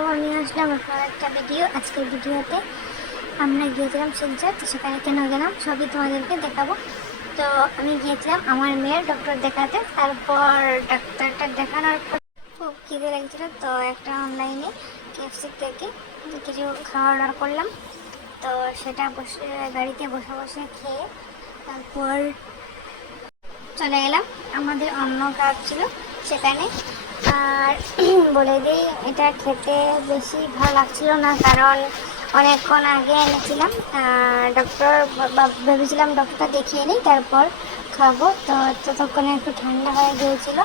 আবার নিয়ে আসলাম আপনার একটা ভিডিও, আজকের ভিডিওতে আমরা গিয়েছিলাম শিলচর তো সেখানে কেন গেলাম সবই তোমাদেরকে দেখাবো। তো আমি গিয়েছিলাম আমার মেয়ের ডক্টর দেখাতে, তারপর ডাক্তারটা দেখানোর পর খুব খিদে লাগছিল, তো একটা অনলাইনে কেএফসি থেকে কিছু খাওয়া অর্ডার করলাম। তো সেটা বসে, গাড়িতে বসে বসে খেয়ে তারপর চলে গেলাম আমাদের অন্য কাজ ছিল সেখানে। আর বলে দিই, এটা খেতে বেশি ভালো লাগছিল না, কারণ অনেকক্ষণ আগে এনেছিলাম। ডক্টর ভেবেছিলাম ডক্টরটা দেখিয়ে নিই, তারপর খাব। তো ততক্ষণে একটু ঠান্ডা হয়ে গিয়েছিল।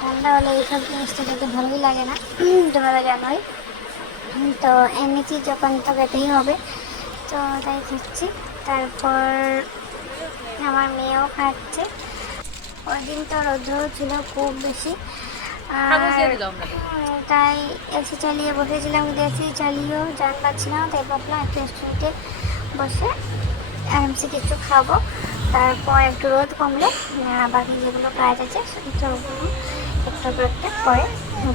ঠান্ডা হলে এইসব জিনিসটা খেতে ভালোই লাগে না তোমরা জানোই তো এনেছি, যখন তো খেতেই হবে। তো তাই খাচ্ছি। তারপর আমার মেয়েও খাচ্ছে। ওই দিন তো রৌদ্র ছিল খুব বেশি। আর তাই এসি চালিয়ে বসেছিলাম কিন্তু এসি চালিয়েও জান পাচ্ছি না তাই ভাবলাম একটু রেস্টুরেন্টে বসে আরামসে কিছু খাব। তারপর একটু রোদ কমলে বাকি যেগুলো কাজ আছে সেগুলো একটু একটু পরে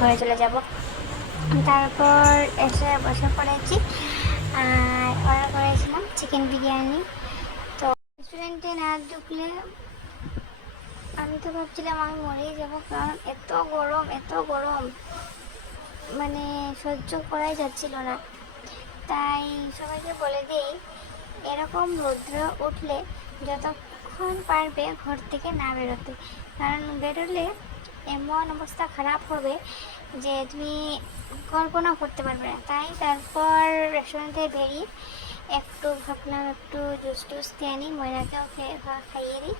ঘরে চলে যাব। তারপর এসে বসে পড়েছি। আর অর্ডার করেছিলাম চিকেন বিরিয়ানি। তো রেস্টুরেন্টে না ঢুকলে আমি তো ভাবছিলাম আমি মরেই যাব, কারণ এত গরম এত গরম। মানে সহ্য করাই যাচ্ছিল না। তাই সবাইকে বলে দিই, এরকম রৌদ্র উঠলে যতক্ষণ পারবে ঘর থেকে না বেরোতে। কারণ বেরোলে এমন অবস্থা খারাপ হবে যে তুমি কল্পনা করতে পারবে না। তাই তারপর রেস্টুরেন্টে বেরিয়ে একটু ভাবলাম একটু জুস টুস খেয়ে নিই, ময়নাকেও খেয়ে খাইয়ে দিই।